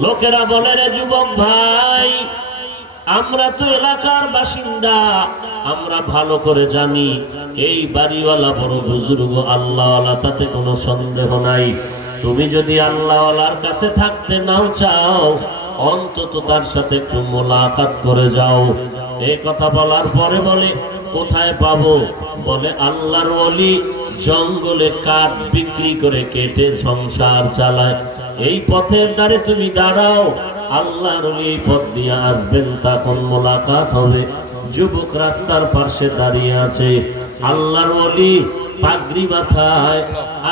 লোকেরা বলে, রে যুবক ভাই, আমরা তো এলাকার বাসিন্দা, আমরা ভালো করে জানি এই বাড়িওয়ালা বড় বুজুর্গ আল্লাহওয়ালা, তাতে কোনো সন্দেহ নাই। তুমি যদি আল্লাহওয়ালার কাছে থাকতে নাও চাও, অন্তত তার সাথে একটু মোলাকাত করে যাও। এই কথা বলার পরে বলে, কোথায় পাবো? বলে, আল্লাহর ওলি জঙ্গলে কাঠ বিক্রি করে কেটে সংসার চালায়। এই পথের ধারে তুমি দাঁড়াও, আল্লাহর ওলি এই পথ দিয়ে আসবেন, তখন মোলাকাত হবে। যুবক রাস্তার পাশে দাঁড়িয়ে আছে, আল্লাহর ওলি পাগড়ি মাথায়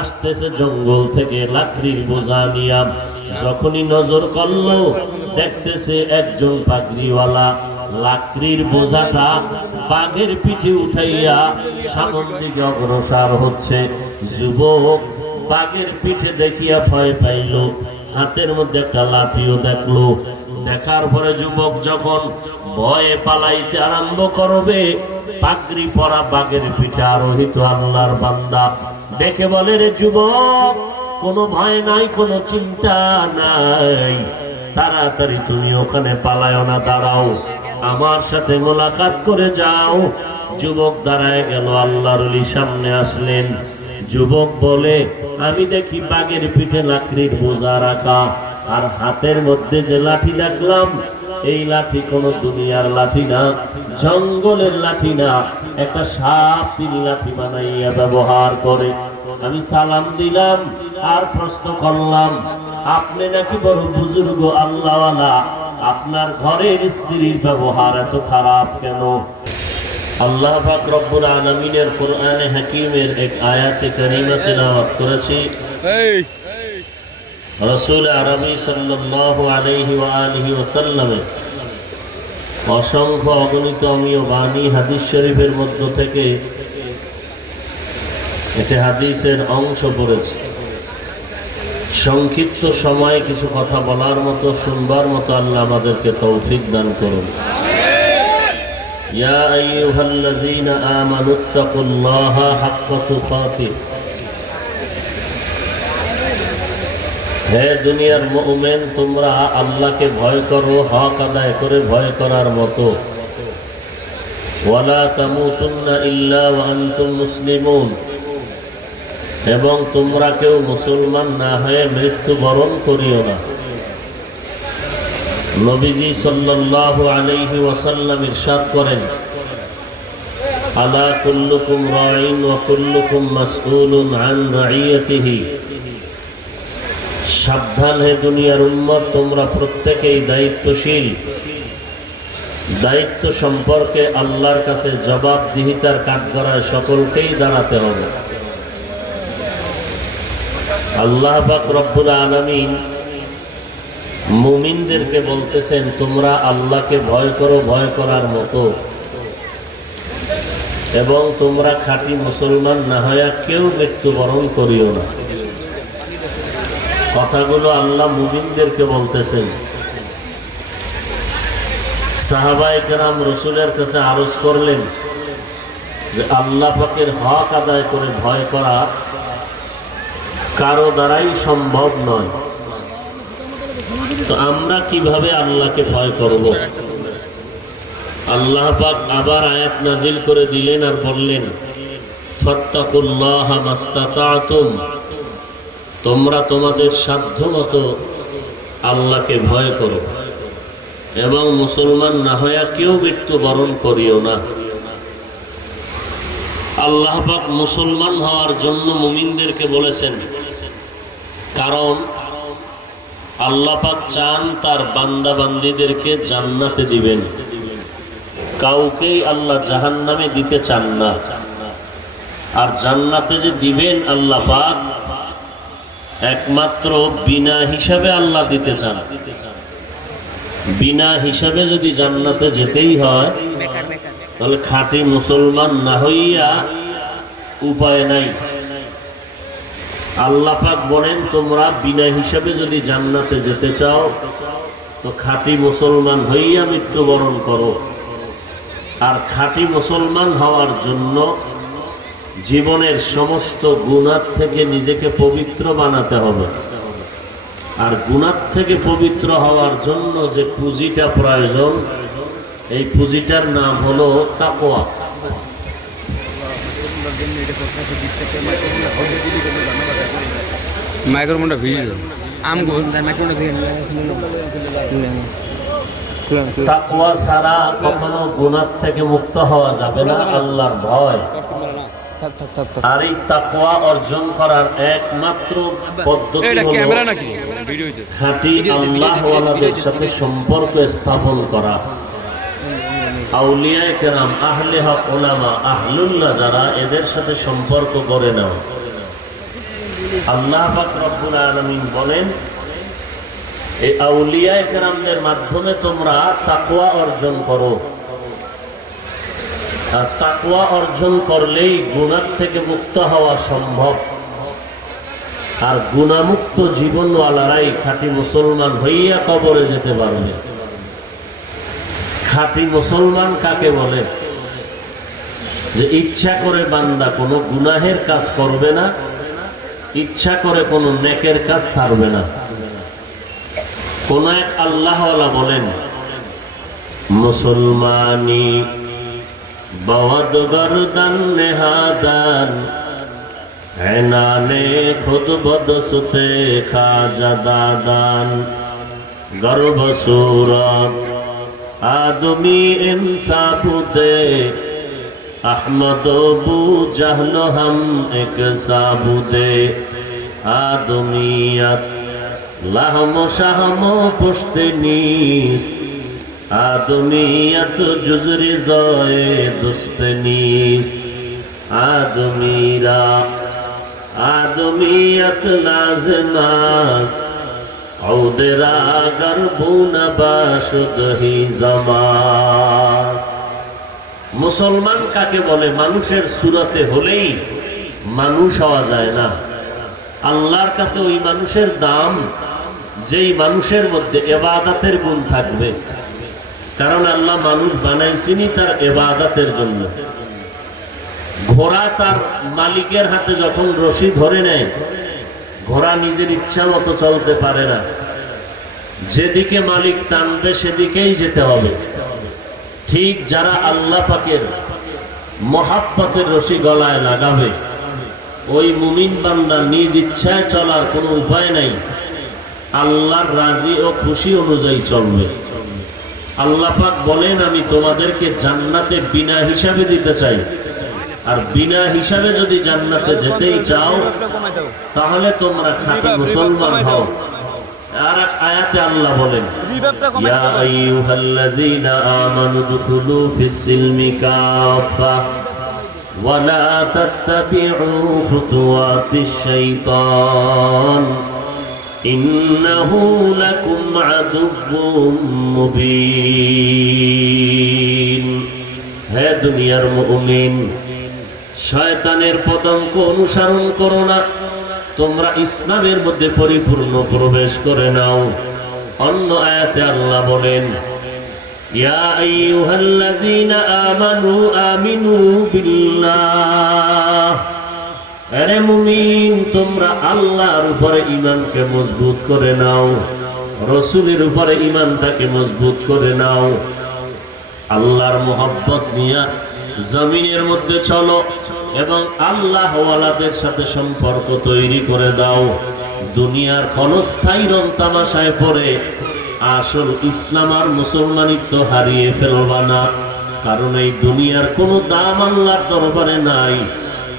আসতেছে জঙ্গল থেকে লাকড়ির বোঝা নিয়া। যখনই নজর করলো, দেখতেছে একজন পাগড়িওয়ালা লাকড়ির বোঝাটা বাঘের পিঠে উঠাইয়া সামন দিকে অগ্রসর হচ্ছে। যুবক বাঘের পিঠে দেখিয়া ভয় পাইল, হাতের মধ্যে একটা লাঠিও দেখলো। দেখার পরে যুবক যখন ভয়ে পালাইতে আরম্ভ করবে, পাগড়ি পরা বাঘের পিঠে আরোহিত আল্লাহর বান্দা দেখে বলে, রে যুবক, কোনো ভয় নাই, কোনো চিন্তা নাই, তাড়াতাড়ি তুমি ওখানে পালায় না, দাঁড়াও, আমার সাথে মোলাকাত করে যাও। যুবক দাঁড়ায় গেল, আল্লাহর ওলি সামনে আসলেন। যুবক বলে, আমি দেখি বাঘের পিঠে লাকড়ির বোঝা রাখা, আর হাতের মধ্যে যে লাঠি দেখলাম, এই লাঠি কোন দুনিয়ার লাঠি না, জঙ্গলের লাঠি না, একটা সাপ তিনি লাঠি বানাইয়া ব্যবহার করে। আমি সালাম দিলাম আর প্রশ্ন করলাম, আপনি নাকি বড় বুজুর্গ আল্লাহওয়ালা, আপনার ঘরের স্ত্রীর ব্যবহার এত খারাপ কেন? আল্লাহ পাক রব্বুল আলামিনের কোরআনে হাকিমের এক আয়াতে কারিমা তিলাওয়াত করেছি। রাসূল আরবি সাল্লাল্লাহু আলাইহি ওয়া আলিহি ওয়াসাল্লাম অসংখ্য অগণিত অমীয় বাণী হাদিস শরীফের মধ্য থেকে এটা হাদিসের অংশ পড়েছে। সংক্ষিপ্ত সময়ে কিছু কথা বলার মতো, শুনবার মতো আল্লাহ আমাদেরকে তৌফিক দান করুন। ইয়া আইয়ুহাল্লাযীনা আমানুত্তাকুল্লাহা হাক্কা তুকাতিহ, হে দুনিয়ার মুমিন, তোমরা আল্লাহকে ভয় করো হক আদায় করে ভয় করার মতো। ওয়ালা তামুতুন্না ইল্লা ওয়া আনতুম মুসলিমুন, এবং তোমরা কেউ মুসলমান না হয়ে মৃত্যুবরণ করিও না। নবীজি সাল্লাল্লাহু আলাইহি ওয়াসাল্লাম ইরশাদ করেন, আলা কুল্লুকুম রাঈন ওয়া কুল্লুকুম মাসউলুন আন রাঈয়াতিহি, সাবধান হে দুনিয়ার উম্মত, তোমরা প্রত্যেকেই দায়িত্বশীল, দায়িত্ব সম্পর্কে আল্লাহর কাছে জবাবদিহিতার কাঠগড়ায় সকলকেই দাঁড়াতে হবে। আল্লাহ পাক রব্বুল আলামিন মুমিনদেরকে বলতেছেন, তোমরা আল্লাহকে ভয় করো ভয় করার মতো, এবং তোমরা খাঁটি মুসলমান না হইয়া কেউ মৃত্যুবরণ করিও না। কথাগুলো আল্লাহ মুমিনদেরকে বলতেছেন। সাহাবায়ে কেরাম রাসূলের কাছে আরজ করলেন যে আল্লাহ পাকের হক আদায় করে ভয় করা কারো দ্বারাই সম্ভব নয়, তো আমরা কিভাবে আল্লাহকে ভয় করব? আল্লাহ পাক আবার আয়াত নাজিল করে দিলেন আর বললেন, ফাত্তাকুল্লাহা মাস্তাতাতুম, তোমরা তোমাদের সাধ্যমতো আল্লাহকে ভয় করো, এবং মুসলমান না হইয়া কেউ মৃত্যুবরণ করিও না। আল্লাহ পাক মুসলমান হওয়ার জন্য মুমিনদেরকে বলেছেন, কারণ আল্লাহ পাক চান তার বান্দা বান্দীদেরকে জান্নাতে দিবেন, কাউকেই আল্লাহ জাহান্নামে দিতে চান না। আর জান্নাতে যে দিবেন আল্লাহ পাক, একমাত্র বিনা হিসাবে আল্লাহ দিতে চান। বিনা হিসাবে যদি জান্নাতে যেতেই হয়, তাহলে খাঁটি মুসলমান না হইয়া উপায় নাই। আল্লাহ পাক বলেন, তোমরা বিনা হিসাবে যদি জান্নাতে যেতে চাও, তো খাঁটি মুসলমান হইয়া মৃত্যুবরণ করো। আর খাঁটি মুসলমান হওয়ার জন্য জীবনের সমস্ত গুনাহ থেকে নিজেকে পবিত্র বানাতে হবে। আর গুনাহ থেকে পবিত্র হওয়ার জন্য যে পুঁজিটা প্রয়োজন, এই পুঁজিটার নাম হলো তাকওয়া। মাইক্রোফোনটা ভিজে তাকওয়া ছাড়া কখনো গুনাহ থেকে মুক্ত হওয়া যাবে না, আল্লাহর ভয়। আর এই তাকওয়া অর্জন করার একমাত্র পদ্ধতি হলো খাঁটি আল্লাহওয়ালাদের সাথে সম্পর্ক স্থাপন করা। আউলিয়ায়ে কেরাম, আহলে হক, উলামা, আহলুল্লাহ যারা, এদের সাথে সম্পর্ক করে নাও। আল্লাহ পাক রব্বুল আলামিন বলেন, এই আউলিয়ায়ে কেরামদের মাধ্যমে তোমরা তাকওয়া অর্জন করো। আর তাকওয়া অর্জন করলেই গুনাহ থেকে মুক্ত হওয়া সম্ভব। আর গুনাহমুক্ত জীবনওয়ালারাই খাঁটি মুসলমান হইয়া কবরে যেতে পারবে। খাঁটি মুসলমান কাকে বলে? যে ইচ্ছা করে বান্দা কোনো গুনাহের কাজ করবে না, ইচ্ছা করে কোনো নেকের কাজ ছাড়বে না। কোন এক আল্লাহওয়ালা বলেন, মুসলমানি বওয়াদ গরদান নেহাদান এনানে খুদ বদসতে খাজা দাদান গর্ব সুরত আদমি ইনসাফুতে আহমদ বু জাহল হাম এক সাবুদে আদমিয়ত লাহম শাহম পুশতে নিস আদমিয়ত জুজরি জয়ে দুস্তে নিস আদমিরা আদমিয়ত লাজমাস औदेरा गरबून बाशुद ही जमास। মুসলমান কাকে বলে? মানুষের সুরতে হলেই মানুষ হওয়া যায় না। আল্লাহর কাছে ওই মানুষের দাম যেই মানুষের মধ্যে ইবাদতের গুণ থাকবে। কারণ আল্লাহ মানুষ বানাইছেনই তার ইবাদতের জন্য। ঘোড়া তার মালিকের হাতে যখন রশি ধরে নেয়, ঘোড়া নিজের ইচ্ছা মতো চলতে পারে না, যেদিকে মালিক টানবে সেদিকেই যেতে হবে। ঠিক যারা আল্লাহ পাকের মহাব্বতের রশি গলায় লাগাবে, ওই মুমিন বান্দা নিজ ইচ্ছায় চলার কোনো উপায় নাই, আল্লাহর রাজি ও খুশি অনুযায়ী চলবে। আল্লাহ পাক বলেন, আমি তোমাদেরকে জান্নাতে বিনা হিসাবে দিতে চাই। আর বিনা হিসাবে যদি জান্নাতে যেতেই চাও, তাহলে তোমরা খাঁটি মুসলমান হও। আর এক আয়াতে আল্লাহ বলেন, ইয়া আইয়ুহাল্লাযীনা আমানু দুখুলু ফিস-সিলমি কাফা ওয়া লা তাত্তাবিউ খুতুওয়াতিশ শাইতান ইন্নাহু লাকুম আদুউম মুবিন। হে দুনিয়ার মুমিন, শয়তানের পদাঙ্ক অনুসরণ করো না, তোমরা ইসলামের মধ্যে পরিপূর্ণ প্রবেশ করে নাও। অন্য আয়াতে আল্লাহ বলেন, ইয়া আইয়ুহাল্লাযীনা আমানু আমিনু বিল্লাহ। আরে মুমিন, তোমরা আল্লাহর উপরে ঈমানকে মজবুত করে নাও, রাসূলের উপরে ঈমানটাকে মজবুত করে নাও। আল্লাহর মোহাব্বত নিয়ে জমিনের মধ্যে চলো এবং আল্লাহ ওয়ালাদের সাথে সম্পর্ক তৈরি করে দাও। দুনিয়ার ক্ষণস্থায়ী রং তামাশায় পড়ে আসল ইসলাম আর মুসলমানিত্ব হারিয়ে ফেলবা না। কারণ এই দুনিয়ার কোনো দাম আল্লাহর দরবারে নাই।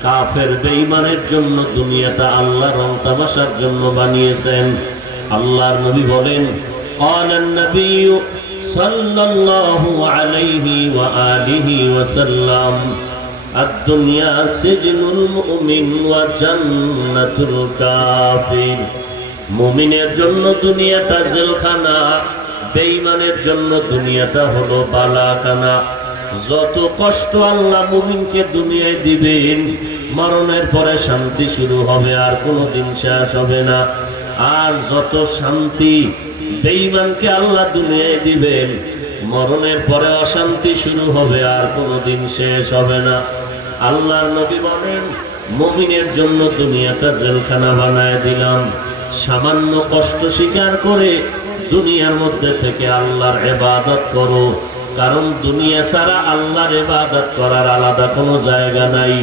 কাফের বেঈমানের জন্য দুনিয়াটা আল্লাহ রং তামাশার জন্য বানিয়েছেন। আল্লাহর নবী বলেন, ক্বালান নবিয়্যু সাল্লাল্লাহু আলাইহি ওয়া আলিহি ওয়াসাল্লাম, আদ-দুনিয়া সিজনুল মুমিন ওয়া জান্নাতুল কাফির। মুমিনের জন্য দুনিয়াটা জেলখানা, বেঈমানের জন্য দুনিয়াটা হলো বালাখানা। যত কষ্ট আল্লাহ মুমিনকে দুনিয়ায় দিবেন, মরণের পরে শান্তি শুরু হবে, আর কোনোদিন শেষ হবে না। আর যত শান্তি বেঈমানকে আল্লাহ দুনিয়ায় দিবেন, মরণের পরে অশান্তি শুরু হবে, আর কোনোদিন শেষ হবে না। আল্লাহর নবী বলেন, মুমিনের জন্য দুনিয়াটা জেলখানা বানায় দিলাম, সামান্য কষ্ট স্বীকার করে দুনিয়ার মধ্যে থেকে আল্লাহর ইবাদত করো, কারণ দুনিয়া ছাড়া আল্লাহর ইবাদত করার আলাদা কোনো জায়গা নাই।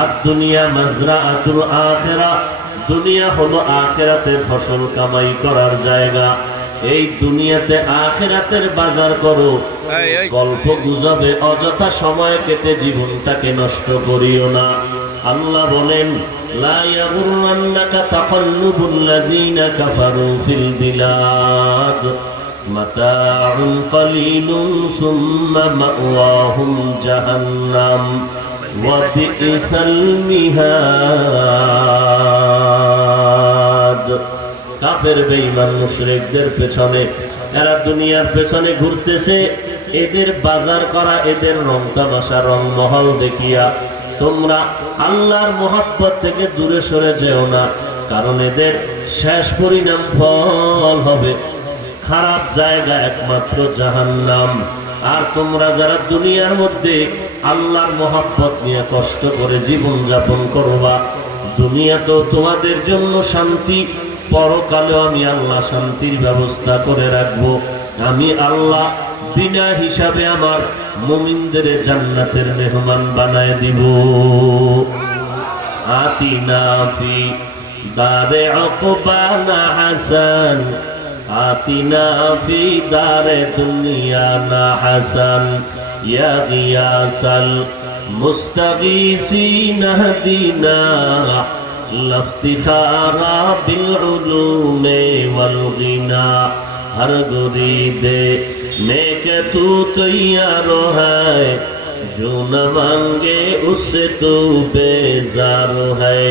আর দুনিয়া মাজরাআতুল আখিরাহ, দুনিয়া হলো আখিরাতের ফসল কামাই করার জায়গা। এই দুনিয়াতে আখিরাতের বাজার করো, গল্প গুজবে অযথা সময় কেটে জীবনটাকে নষ্ট করিও না। আল্লাহ বলেন, লা ইয়াগুররান্নাকা তাকাল্লুবুল লাযীনা কাফারু ফিল বিলাদ মাতাউন কালীলুন সুম্মা মাওয়াহুম জাহান্নাম ওয়া বিইসাল মিহাদ। কাফের বেঈমান মুশরিকদের পেছনে, এরা দুনিয়ার পেছনে ঘুরতেছে, এদের বাজার করা, এদের রং তামাশা, রং মহল দেখিয়া তোমরা আল্লাহর মহব্বত থেকে দূরে সরে যেও না, কারণ এদের শেষ পরিণাম ফল হবে খারাপ জায়গা, একমাত্র জাহান্নাম। আর তোমরা যারা দুনিয়ার মধ্যে আল্লাহর মহব্বত নিয়ে কষ্ট করে জীবন যাপন করবা, দুনিয়া তো তোমাদের জন্য শান্তি, পরকালেও আমি আল্লাহ শান্তির ব্যবস্থা করে রাখবো। আমি আল্লাহ বিনা হিসাবে আমার মুমিনদের জান্নাতের মেহমান বানায় দিব। আতিনা ফি দারে উকবানা হাসান, আতিনা ফি দারে দুনিয়ানা হাসান, ইয়া গিয়াসাল মুস্তাগীসিন হদিনা লফতিখারা বিল উলুমে ওয়াল গিনা। हर गुरीदे नेक तू तैयार है, जो न मांगे उससे तू बेजार है।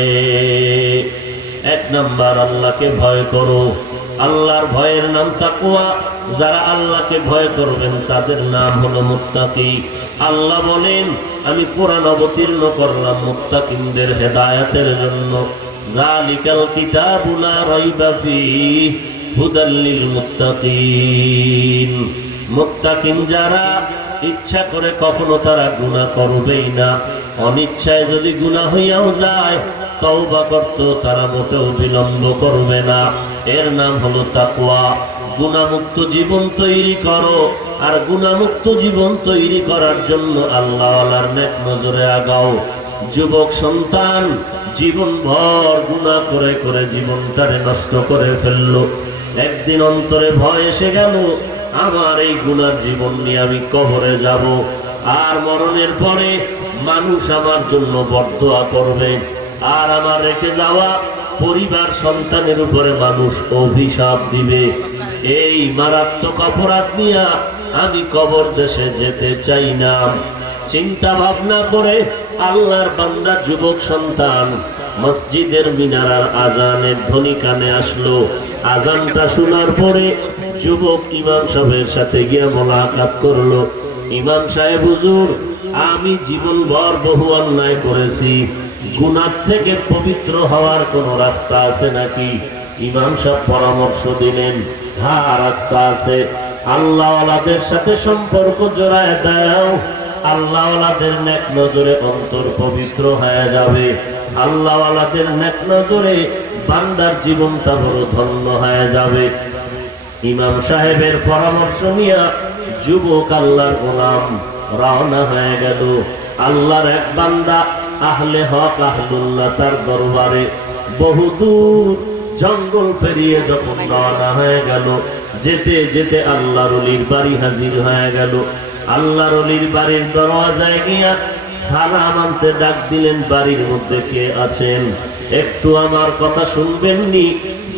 एक नंबर আল্লাহকে ভয় করো। আল্লাহর ভয়ের নাম তাকওয়া। যারা আল্লাহকে ভয় করবেন তাদের নাম হলো মুত্তাকি। আল্লাহ বলেন, আমি কোরআন অবতীর্ণ করলাম মুত্তাকিনদের হেদায়েতের জন্য। যালিকাল কিতাবু লা রাইবা ফীহি হুদাল লিল মুত্তাকিন। মুত্তাকিন যারা, ইচ্ছা করে কখনো তারা গুনাহ করবেই না, অনিচ্ছায় যদি গুনাহ হইয়াও যায় তওবা করতে তারা মোটেও বিলম্ব করবে না। এর নাম হলো তাকওয়া। গুনাহমুক্ত জীবন তৈরি করো, আর গুনাহমুক্ত জীবন তৈরি করার জন্য আল্লাহওয়ালার নেক নজরে আগাও। যুবক সন্তান জীবন ভর গুনাহ করে করে জীবনটারে নষ্ট করে ফেললো। একদিন অন্তরে ভয় এসে গেল, আমার এই গুনার জীবন নিয়ে আমি কবরে যাব, আর মরণের পরে মানুষ আমার জন্য বদদোয়া করবে, আর আমার রেখে যাওয়া পরিবার সন্তানের উপরে মানুষ অভিশাপ দিবে। এই মারাত্মক অপরাধ নিয়ে আমি কবর দেশে যেতে চাই না। চিন্তা ভাবনা করে আল্লাহর বান্দা যুবক সন্তান মসজিদের মিনারার আজানের ধ্বনি কানে আসলো। আজানটা শোনার পরে যুবক ইমাম সাহেবের সাথে গিয়ে মোলাকাত করলো। ইমাম সাহেব, হুজুর, আমি জীবনভর বহু অন্যায় করেছি, গুনাহ থেকে পবিত্র হওয়ার কোন রাস্তা আছে নাকি? ইমাম সাহেব পরামর্শ দিলেন, হ্যাঁ, রাস্তা আছে। আল্লাহওয়ালাদের সাথে সম্পর্ক জোড়ায় দাও, আল্লাহওয়ালাদের নেক নজরে অন্তর পবিত্র হয়ে যাবে। আল্লাহওয়ালাদের নেক নজরে বান্দার জীবনটা বড় ধন্য হয়ে যাবে। ইমাম সাহেবের পরামর্শ নিয়ে যুবক আল্লাহর গোলাম রওনা হয়ে গেল। আল্লাহর এক বান্দা আহলে হক আহলুল্লাহ তার দরবারে বহুদূর জঙ্গল পেরিয়ে যখন রওনা হয়ে গেল, যেতে যেতে আল্লাহর ওলির বাড়ি হাজির হয়ে গেল। আল্লাহর ওলির বাড়ির দরওয়াজায় গিয়া সালাম আনতে ডাক দিলেন, বাড়ির মধ্যে কে আছেন? একটু আমার কথা শুনবেননি?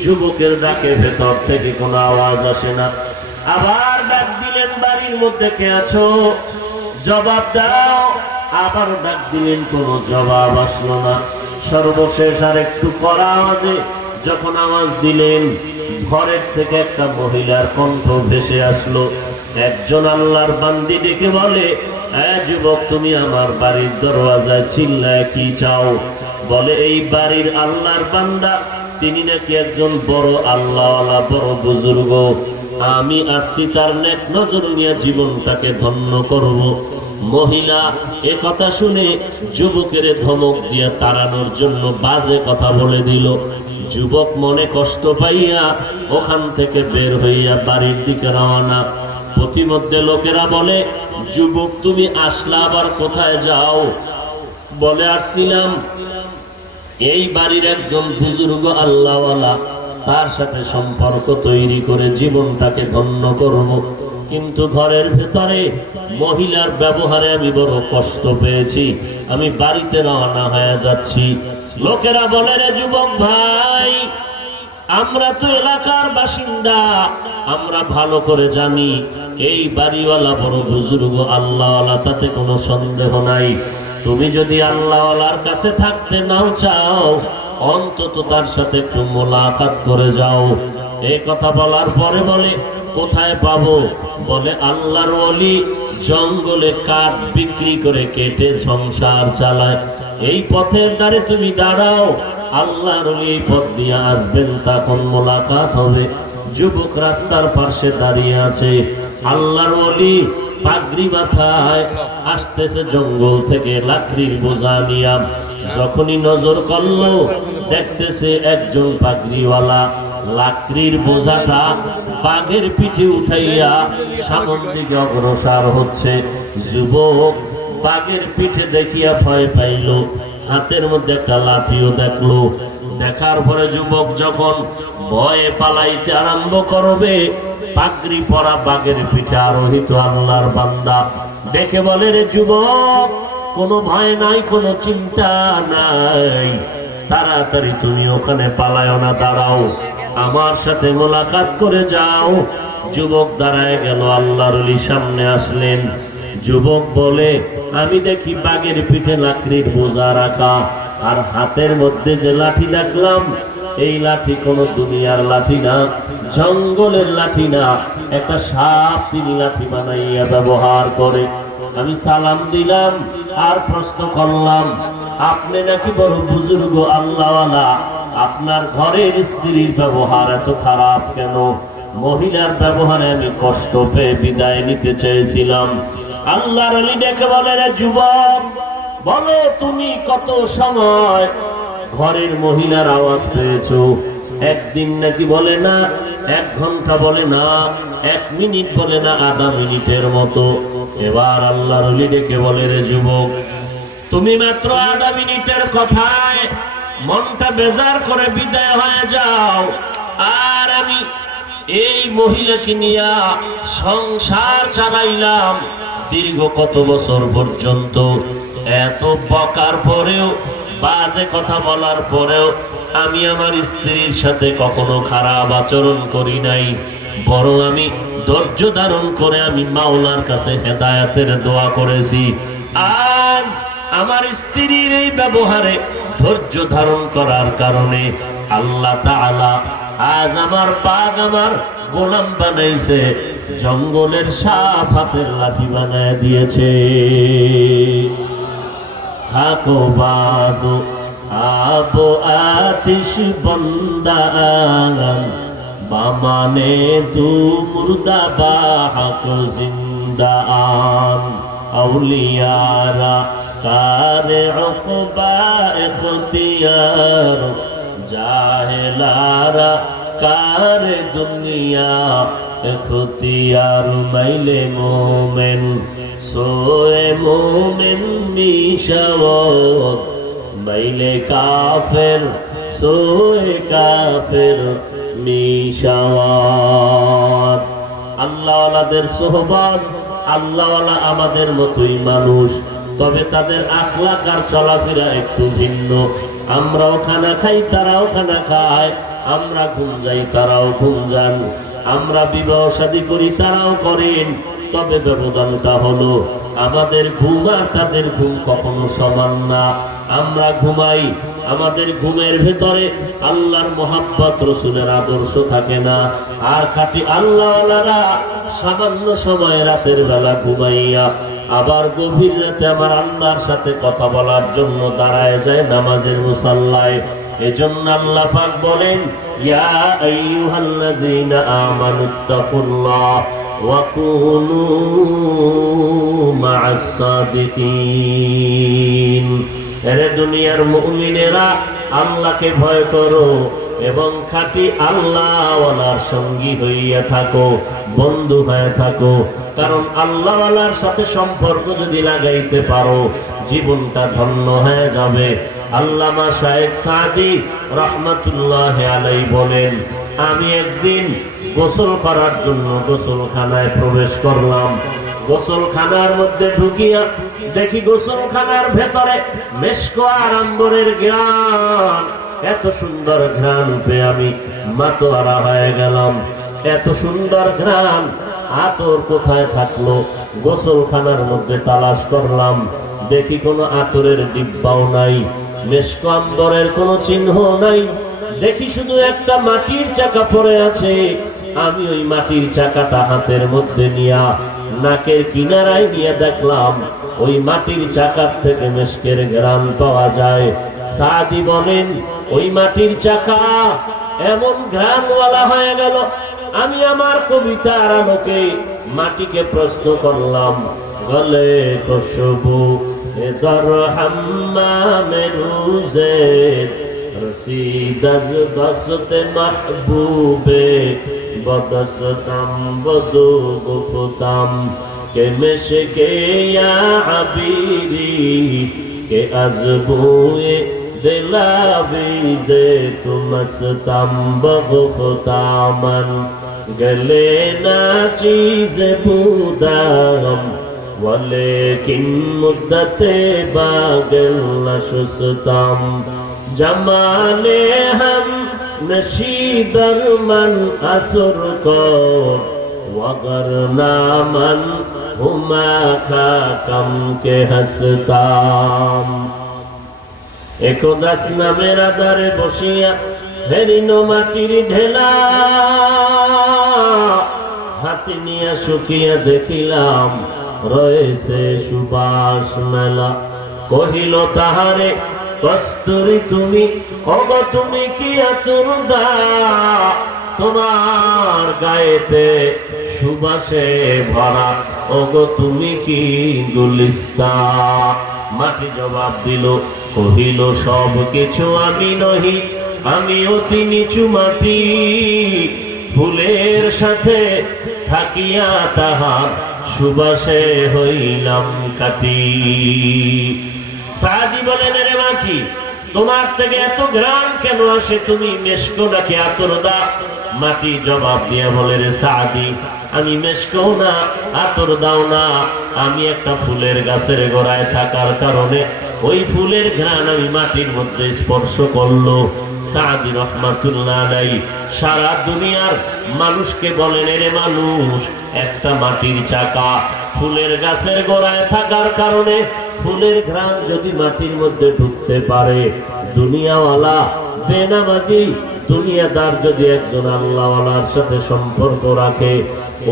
যুবকের ডাকে ভেতর থেকে কোনো আওয়াজ আসে না। আবার ডাক দিলেন, বাড়ির মধ্যে কে আছো? জবাব দাও। আবার ডাক দিলেন, কোনো জবাব আসলো না। সর্বশেষ আর একটু কড়া আওয়াজে যখন আওয়াজ দিলেন, ঘরের থেকে একটা মহিলার কণ্ঠ ভেসে আসলো। একজন আল্লাহর বান্দি ডেকে বলে, যুবক, তুমি আমার বাড়ির দরওয়াজায় চিল্লায় কি চাও? বলে, এই বাড়ির আল্লাহর বান্দা, তিনি নাকি একজন বড় আল্লাহওয়ালা, বড় বুজুর্গ। আমি আসছি তার নেক নজর নিয়ে জীবনটাকে ধন্য করব। মহিলা এ কথা শুনে যুবকের ধমক দিয়ে তাড়ানোর জন্য বাজে কথা বলে দিল। যুবক মনে কষ্ট পাইয়া ওখান থেকে বের হইয়া বাড়ির দিকে রওনা। প্রতিমধ্যে লোকেরা বলে, যুবক তুমি আসলা আবার কোথায় যাও? বলে, আসছিলাম এই বাড়ির একজন বুজুর্গ আল্লাহওয়ালা, তার সাথে সম্পর্ক তৈরি করে জীবনটাকে ধন্য করব, কিন্তু ঘরের ভেতরে মহিলার ব্যবহারে আমি বড় কষ্ট পেয়েছি, আমি বাড়িতে রওনা হয়ে যাচ্ছি। লোকেরা বলে, রে যুবক ভাই, আমরা তো এলাকার বাসিন্দা, আমরা ভালো করে জানি এই বাড়িওয়ালা বড় বুজুর্গ আল্লাহওয়ালা, তাতে কোনো সন্দেহ নাই। তুমি যদি আল্লাহওয়ালার কাছে থাকতে নাও চাও, অন্তত তার সাথে একটু মোলাকাত করে যাও। এই কথা বলার পরে বলে, কোথায় পাবো? বলে, আল্লাহর ওলি জঙ্গলে কাঠ বিক্রি করে কেটে সংসার চালায়, এই পথের ধারে তুমি দাঁড়াও, আল্লাহর ওলি এই পথ দিয়ে আসবেন, তখন মোলাকাত হবে। যুবক রাস্তার পাশে দাঁড়িয়ে আছে, আল্লাহর ওলি পাগড়ি মাথায় আসতেছে জঙ্গল থেকে লাকড়ির বোঝা নিয়া। যখনই নজর করলো, দেখতেছে একজন পাগড়িওয়ালা লাকড়ির বোঝাটা বাঘের পিঠে উঠাইয়া সামন দিকে অগ্রসর হচ্ছে। যুবক বাঘের পিঠে দেখিয়া ভয় পাইল, হাতের মধ্যে একটা লাঠিও দেখলো। দেখার পরে যুবক যখন ভয়ে পালাইতে আরম্ভ করবে, পাগড়ি পরা বাঘের পিঠে আরোহিত আল্লাহর বান্দা দেখে বলে, রে যুবক, কোনো ভয় নাই, কোনো চিন্তা নাই, তাড়াতাড়ি তুমি ওখানে পালায় না, দাঁড়াও, আমার সাথে মোলাকাত করে যাও। যুবক দাঁড়ায় গেল, আল্লাহর ওলি সামনে আসলেন। যুবক বলে, আমি দেখি বাঘের পিঠে লাকড়ির বোঝা রাখা, আর হাতের মধ্যে যে লাঠি দেখলাম, এই লাঠি কোনো দুনিয়ার লাঠি না, জঙ্গলের লাঠি না, একটা সাপ তিনি লাঠি বানাইয়া ব্যবহার করে। আমি সালাম দিলাম আর প্রশ্ন করলাম, আপনি নাকি বড় বুজুর্গ আল্লাহওয়ালা, আপনার ঘরের স্ত্রীর ব্যবহার এত খারাপ কেন? মহিলার ব্যবহারে আমি কষ্ট পেয়ে বিদায় নিতে চেয়েছিলাম। আল্লাহর ওলি ডেকে বলে, রে যুবক, বলো তুমি কত সময় ঘরের মহিলার আওয়াজ পেয়েছো? একদিন নাকি বলে না, 1 ঘন্টা বলে না, 1 মিনিট বলে না, আধা মিনিটের মতো। এবার আল্লাহর ওলি ডেকে বলে, রে যুবক, তুমি মাত্র আধা মিনিটের কথায় মনটা বেজার করে বিদায় হয়ে যাও, আর আমি এই মহিলাকে নিয়ে সংসার চালাইলাম দীর্ঘ কত বছর পর্যন্ত। এত বকার পরেও, বাজে কথা বলার পরেও আমি আমার স্ত্রীর সাথে কখনো খারাপ আচরণ করি নাই, বরং আমি ধৈর্য ধারণ করে আমি মাওলার কাছে হেদায়েতের দোয়া করেছি। আজ আমার স্ত্রীর এই ব্যবহারে ধৈর্য ধারণ করার কারণে আল্লাহ তাআলা আজ আমার বাঘ আমার গোলাম বানাইছে, জঙ্গলের সাপ হাতের লাঠি বানায় দিয়েছে। থাকো বাদো আবো আতিশ বন্দান, বামানে তু মুর্দা বাহক জিন্দান, আউলিয়ারা কারে উকবা ইখতিয়ার, জাহেলারা কারে দুনিয়া ইখতিয়ার। মাইলে মোমেন সোয়ে মোমেন নিশাওত, মাইলে কাফের সোয়ে কাফের নিশাওত। আল্লাহওয়ালাদের সোহবত, আল্লাহওয়ালা আমাদের মতোই মানুষ, তবে তাদের আখলাক আর চলাফেরা একটু ভিন্ন। আমরাও খানা খাই, তারাও খানা খায়, আমরা ঘুম যাই, তারাও ঘুম যান, আমরা বিবাহ শাদী করি, তারাও করেন, তবে ব্যবধানটা হলো আমাদের ঘুম আর তাদের ঘুম কখনো সমান না। আমরা ঘুমাই, আমাদের ঘুমের ভেতরে আল্লাহর মহাব্বত, রসুলের আদর্শ থাকে না। আর খাঁটি আল্লাহওয়ালারা সামান্য সময় রাতের বেলা ঘুমাইয়া আবার গভীর রাতে আমার আল্লাহর সাথে কথা বলার জন্য দাঁড়ায় যায় নামাজের মুসাল্লায়। এজন্য আল্লাহ পাক বলেন, ইয়া আইয়ুহাল্লাযীনা আমানুত্তাকুল্লাহ ওয়া কুনু মা'আস সাদিকিন। এরে দুনিয়ার মুমিনেরা, আল্লাহকে ভয় করো, এবং খাঁটি আল্লাহওয়ালার সঙ্গী হইয়া থাকো, বন্ধু হয়ে থাকো। কারণ আল্লাহওয়ালার সাথে সম্পর্ক যদি লাগাইতে পারো, জীবনটা ধন্য হয়ে যাবে। আল্লামা শায়েখ সাদি রহমাতুল্লাহি আলাইহি বলেন, আমি একদিন গোসল করার জন্য গোসলখানায় প্রবেশ করলাম। গোসলখানার মধ্যে ঢুকিয়া দেখি গোসলখানার ভেতরে মেশক আর আম্বরের ঘ্রাণ। এত সুন্দর ঘ্রাণ পেয়ে আমি মাতোয়ারা হয়ে গেলাম। এত সুন্দর ঘ্রাণ, আতর কোথায় থাকলো? গোসলখানার মধ্যে তালাশ করলাম, দেখি কোনো আতরের ডিব্বাও নাই, মেশক আম্বরের কোনো চিহ্ন নাই। দেখি শুধু একটা মাটির চাকা পড়ে আছে। আমি ওই মাটির চাকাটা হাতের মধ্যে নিয়া নাকের কিনারায় নিয়ে দেখলাম ওই মাটির চাকার থেকে মেশকের ঘ্রাণ পাওয়া যায়। সাদি বলেন, ওই মাটির চাকা এমন ঘ্রাণওয়ালা হয়ে গেল। আমি আমার কবিতার আলোকে মাটিকে প্রশ্ন করলাম, গলে খুশবু দর হাম্মামে রুজে রসিদাজ দস্তে মাহবুবে বদস্তম বদু গুফতাম কে মেশকে ইয়া হাবিরি কে আজবুয়ে দিলাবিজে তুমস্তম বগুফতামান গলে না চীজ বুদাম ওয়ালেকিন মুদ্দতে বাগল নশুস্তম জমালে হাম নশীদর মন আসর কো ওয়াগরনা মন হুমা খাকম কে হসতাম। একদাস নামের আধারে বসিয়া হেরিনো মাটির ঢেলা হাতে নিয়ে শুকিয়া দেখিলাম রয়েছে সুবাস মেলা। কহিল তাহারে, কস্তুরী তুমি, ওগো তুমি কি আতুর দা, তোমার গায়েতে সুবাসে ভরা, ওগো তুমি কি গুলিস্তা। মাটি জবাব দিল, কহিল সব কিছু আমি নহি, আমি অতি নিচু মাটি, ফুলের সাথে থাকিয়া তাহার সুবাসে হইলাম কাটি। সাদি বলেন, রে মাটি, তোমার থেকে এত ঘ্রাণ কেন আসে? তুমি মেশক নাকি আতরদা? মাটি জবাব দিয়া বলে, রে সাদি, আমি মেশকও না, আতর দাও না, আমি একটা ফুলের গাছের গোড়ায় থাকার কারণে ওই ফুলের ঘ্রাণ আমি মাটির মধ্যে স্পর্শ করলো। সাদি রহমাতুল্লাহ আলাইহি সারা দুনিয়ার মানুষকে বলেন, রে মানুষ, একটা মাটির চাকা ফুলের গাছের গোড়ায় থাকার কারণে ফুলের ঘ্রাণ যদি মাটির মধ্যে ঢুকতে পারে, দুনিয়াওয়ালা বেনামাজি দুনিয়াদার যদি একজন আল্লাহওয়ালার সাথে সম্পর্ক রাখে,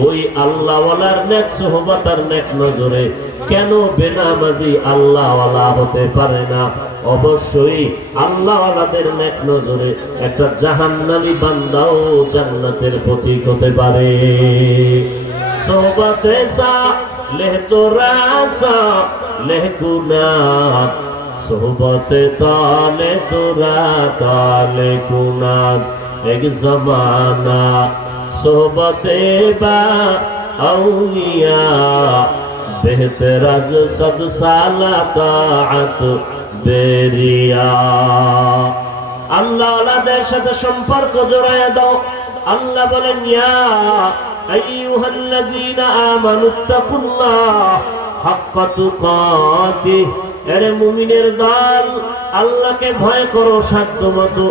ওই আল্লাহওয়ালার নেক সোহবত আর নেক নজরে কেন বেনামাজি আল্লাহওয়ালা হতে পারে না? অবশ্যই আল্লাহওয়ালাদের নেক নজরে একটা জাহান্নামী বান্দাও জান্নাতের প্রতীক হতে পারে। সোহবতে সা লেহ তোরা সা লেহ কুনাত, সোহবতে তালে তোরা তালে কুনাত। এক জমানা সোহবতে বা আউলিয়া বেহতর আজ সদ সালা তাআত বেরিয়া। আল্লাহওয়ালাদের সাথে সম্পর্ক জড়ায়া দাও। আল্লাহ বলেন, ইয়া আইয়ুহাল্লাযীনা আমানুত্তাকুল্লাহ হাক্কা তুকাতিহ, এরে মুমিনের দল, আল্লাহকে ভয় করো সাধ্যমতো।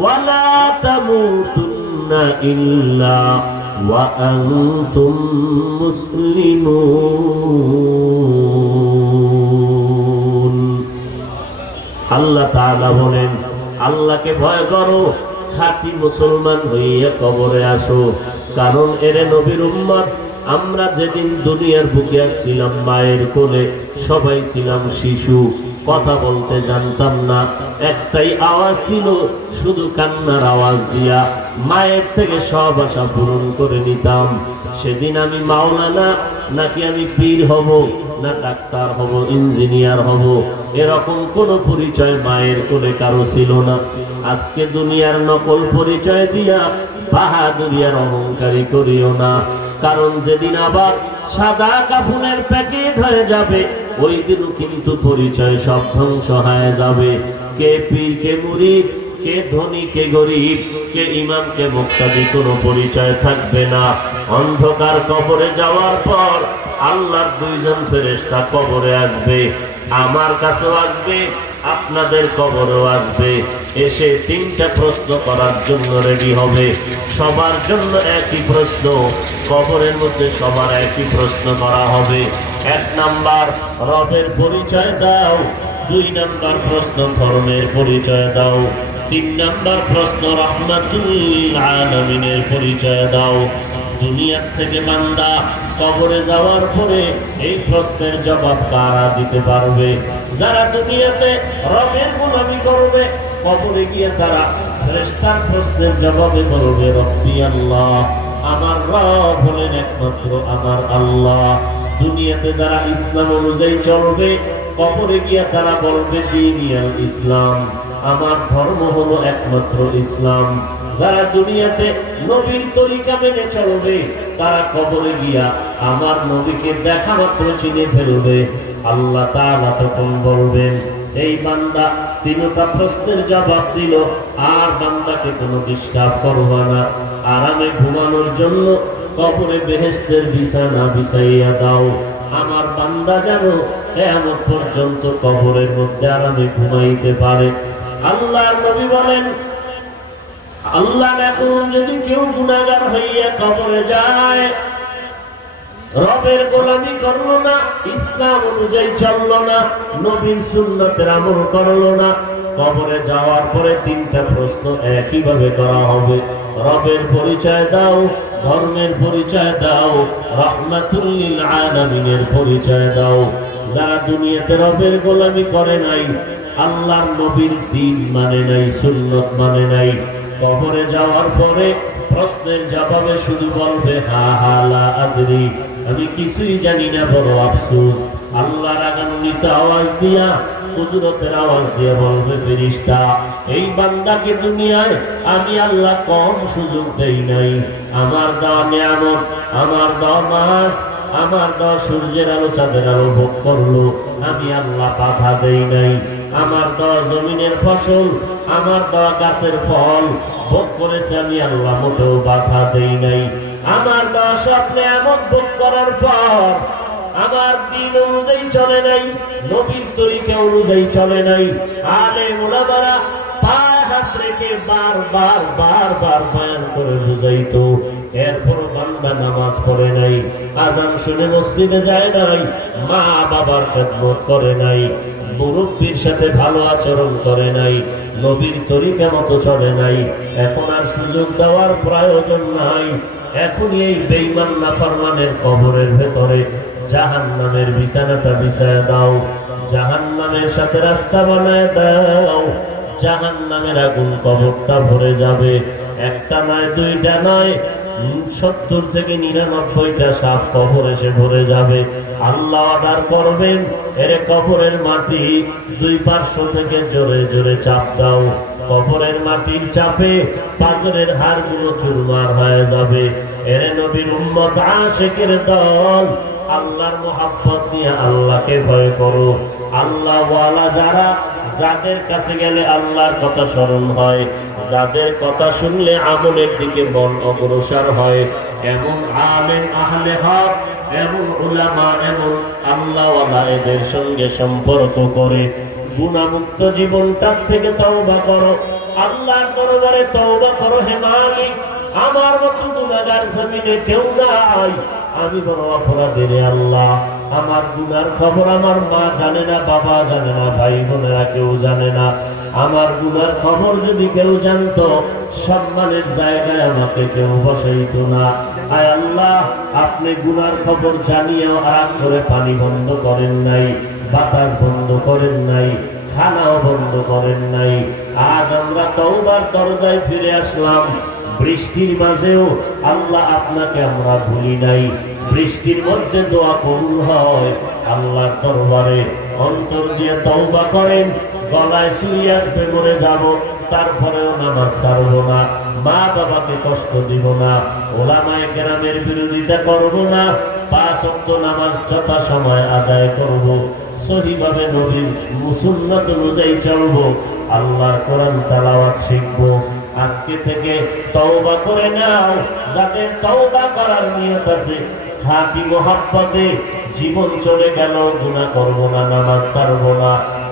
ওয়ালা তামুতুন্না ইল্লা ওয়া আনতুম মুসলিমুন। আল্লাহ তাআলা বলেন, আল্লাহকে ভয় করো, খাঁটি মুসলমান হইয়া কবরে আসো। কারণ এরে নবীর উম্মত, আমরা যেদিন দুনিয়ার বুকে আসছিলাম মায়ের কোলে, সবাই ছিলাম শিশু, কথা বলতে জানতাম না। একটাই আওয়াজ ছিল, শুধু কান্নার আওয়াজ দিয়া মায়ের থেকে সব আশা পূরণ করে নিতাম। সেদিন আমি মাওলানা নাকি আমি পীর হব, না ডাক্তার হব, ইঞ্জিনিয়ার হব, এরকম কোন পরিচয় মায়ের কোলে কারো ছিল না। আজকে দুনিয়ার নকল পরিচয় দিয়া বাহাদুরিয়ার অহংকারী করিও না, কারণ যেদিন আবার সাদা কাফনের প্যাকেট হয়ে যাবে ওই দিনও কিন্তু পরিচয় সব ধ্বংস হয়ে যাবে। কে পীর, কে মুরিদ, কে ধনী, কে গরিব, কে ইমাম, কে মুক্তাদি, কোনো পরিচয় থাকবে না। অন্ধকার কবরে যাওয়ার পর আল্লাহর দুইজন ফেরেশতা কবরে আসবে, আমার কাছেও আসবে, আপনাদের কবরেও আসবে। এসে তিনটা প্রশ্ন করার জন্য রেডি হবে। সবার জন্য একই প্রশ্ন, কবরের মধ্যে সবার একই প্রশ্ন করা হবে। 1 নাম্বার, রবের পরিচয় দাও। 2 নাম্বার প্রশ্ন, ধর্মের পরিচয় দাও। 3 নাম্বার প্রশ্ন, রাহমাতুল লিল আলামিনের পরিচয় দাও। দুনিয়া থেকে বান্দা কবরে যাওয়ার পরে এই প্রশ্নের জবাব কারা দিতে পারবে? যারা দুনিয়াতে রবের গোলামি করবে, কবরে গিয়ে তারা ফেরেশতার প্রশ্নের জবাবে বলবে রব্বি আল্লাহ, আমার রব হলেন একমাত্র আমার আল্লাহ। দুনিয়াতে যারা ইসলাম অনুযায়ী চলবে, কবরে গিয়ে তারা বলবে দীনিয়াল ইসলাম, আমার ধর্ম হলো একমাত্র ইসলাম। যারা দুনিয়াতে নবীর তরিকা মেনে চলবে, তারা কবরে গিয়া আমার নবীকে দেখা মাত্র চিনে ফেলবে। আল্লাহ তাআলা তখন বলবেন, এই বান্দা 3টা প্রশ্নের জবাব দিল, আর বান্দাকে কোনো ডিস্টার্ব করবা না, আরামে ঘুমানোর জন্য কবরে বেহেশতের বিছানা বিছাইয়া দাও। আমার বান্দা যেন কিয়ামত পর্যন্ত কবরের মধ্যে আরামে ঘুমাইতে পারে। আল্লাহর নবী বলেন, আল্লাহ এখন যদি কেউ গুনাহগার হইয়া কবরে যায়, রবের গোলামি করলো না, ইসলাম অনুযায়ী চললো না, নবীর সুন্নতের আমল করলো না, কবরে যাওয়ার পরে 3টা প্রশ্ন একইভাবে করা হবে। রবের পরিচয় দাও, ধর্মের পরিচয় দাও, রাহমাতুল লিল আলামিনের পরিচয় দাও। যারা দুনিয়াতে রবের গোলামি করে নাই, আল্লাহর নবীর দ্বীন মানে নাই, সুন্নত মানে নাই, কবরে যাওয়ার পরে প্রশ্নের জবাবে শুধু বলবে হা হা লা আদরি, আমি কিছুই জানি না, বড় আফসোস। আল্লাহ রাগান্বিত আওয়াজ দিয়া, কুদরতের আওয়াজ দিয়ে বলবে ফেরেশতা, এই বান্দাকে দুনিয়ায় আমি আল্লাহ কম সুযোগ দেই নাই। আমার দেওয়া নিয়ামত, আমার দেওয়া মাস, আমার দেওয়া সূর্যের আলো চাঁদের আলো ভোগ করলো, আমি আল্লাহ বাধা দেই নাই। আমার দেওয়া জমিনের ফসল, আমার দেওয়া গাছের ফল ভোগ করেছে, আমি আল্লাহ মোটেও বাধা দেই নাই। আমার দেওয়া সব নিয়ামত ভোগ করার পর আমার দিন অনুযায়ী চলে নাই, নবীর তরিকা অনুযায়ী চলে নাই। আলেম ওলামারা পায়ে হাত রেখে বারবার বারবার বয়ান করে বুঝাইতো, এরপর বান্দা নামাজ পড়ে নাই, আজান শুনে মসজিদে যায় নাই, মা বাবার খেদমত করে নাই, মুরব্বীর সাথে ভালো আচরণ করে নাই, নবীর তরিকা মতো চলে নাই। এখন আর সুযোগ দেওয়ার প্রয়োজন নাই। এখন এই বেঈমান নাফরমানের কবরের ভেতরে জাহান্নামের বিছানাটা বিছায়া দাও, জাহান্নামের সাথে রাস্তা বানায় দাও, জাহান্নামের আগুন কবরটা ভরে যাবে। একটা নয়, 2টা নয়, 70 থেকে 99টা সাপ কবর এসে ভরে যাবে। আল্লাহ অর্ডার করবেন, এর কবরের মাটি 2 পার্শ্ব থেকে জোরে জোরে চাপ দাও। কবরের মাটির চাপে পাথরের হাড়গুলো চুরমার হয়ে যাবে। এর নবীর উম্মত আশিকের দল, আল্লাহর মোহাব্বত নিয়ে আল্লাহকে ভয় করো। আল্লাহ ওয়ালা যারা, যাদের কাছে গেলে আল্লাহর কথা স্মরণ হয়, যাদের কথা শুনলে আমলের দিকে মন অগ্রসর হয়, এমন আলেম আহলে হক, এমন উলামা, এমন আল্লাহওয়ালা এদের সঙ্গে সম্পর্ক করে গুনাহমুক্ত জীবনটার থেকে তওবা করো, আল্লাহর দরবারে তওবা করো। হে মালিক, আমার মতো গুনাহগার জমিনে কেউ নাই, আমি বড় অপরাধী রে আল্লাহ। আমার গুনার খবর আমার মা জানে না, বাবা জানে না, ভাই বোনেরা কেউ জানে না। আমার গুনার খবর যদি কেউ জানতো, সম্মানের জায়গায় আমাকে কেউ বসাইতো না। আয় আল্লাহ, আপনি গুনার খবর জানিয়েও আরাম করে পানি বন্ধ করেন নাই, বাতাস বন্ধ করেন নাই, খানাও বন্ধ করেন নাই। আজ আমরা তওবার দরজায় ফিরে আসলাম, বৃষ্টির মাঝেও আল্লাহ আপনাকে আমরা ভুলি নাই। বৃষ্টির মধ্যে দোয়া কবুল হয়, আল্লাহর দরবারে অন্তর দিয়ে তওবা করেন, গলায় ছুরি আসবে মরে যাব, তারপরেও নামাজ ছাড়ব না, মা বাবাকে কষ্ট দিব না, ওলামায়ে কেরামের বিরোধিতা করব না, 5 ওয়াক্ত নামাজ যথাসময় আদায় করব, সহিভাবে নবীর সুন্নাত অনুযায়ী চলব, আল্লাহর কোরআন তেলাওয়াত শিখব। আজকে থেকে তওবা করে নাও। যাদের তওবা করার নিয়ত আছে, খাঁটি মহব্বতে জীবন চলে গেল, গুনাহ করব না, নামাজ ছাড়ব না,